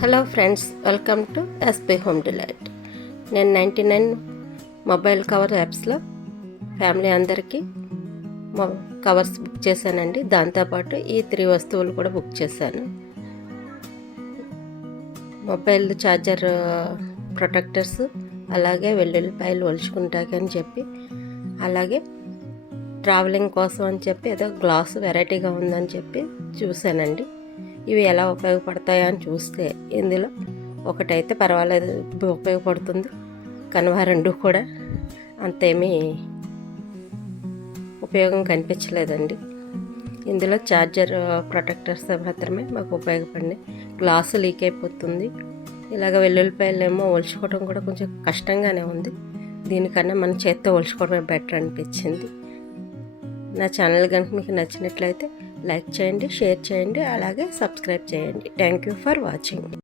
Hello friends, welcome to SP home delight. నేను 99 mobile cover యాప్స్లో family అందరికీ covers book చేశానండి. దాంతోపాటు ఈ 3 వస్తువులు కూడా బుక్ చేశాను. మొబైల్ ఛార్జర్ ప్రొటెక్టర్స్, అలాగే వెల్లుల్లిపాయలు ఒలుచుకుంటాకని చెప్పి, అలాగే ట్రావెలింగ్ కోసం అని చెప్పి ఏదో గ్లాస్ వెరైటీగా ఉందని చెప్పి చూశానండి. ఇవి ఎలా ఉపయోగపడతాయా అని చూస్తే ఇందులో ఒకటైతే పర్వాలేదు, ఉపయోగపడుతుంది. కానీ రెండు కూడా అంతేమీ ఉపయోగం కనిపించలేదండి. ఇందులో ఛార్జర్ ప్రొటెక్టర్స్ మాత్రమే మాకు ఉపయోగపడినాయి. గ్లాసు లీక్ అయిపోతుంది. ఇలాగ వెల్లుల్లిపాయలు ఏమో ఒలుచుకోవడం కూడా కొంచెం కష్టంగానే ఉంది. దీనికన్నా మన చేత్తో ఒలుచుకోవడమే బెటర్ అనిపించింది. నా ఛానల్ కనుక మీకు నచ్చినట్లయితే లైక్ చేయండి, షేర్ చేయండి, అలాగే సబ్స్క్రైబ్ చేయండి. Thank you for watching.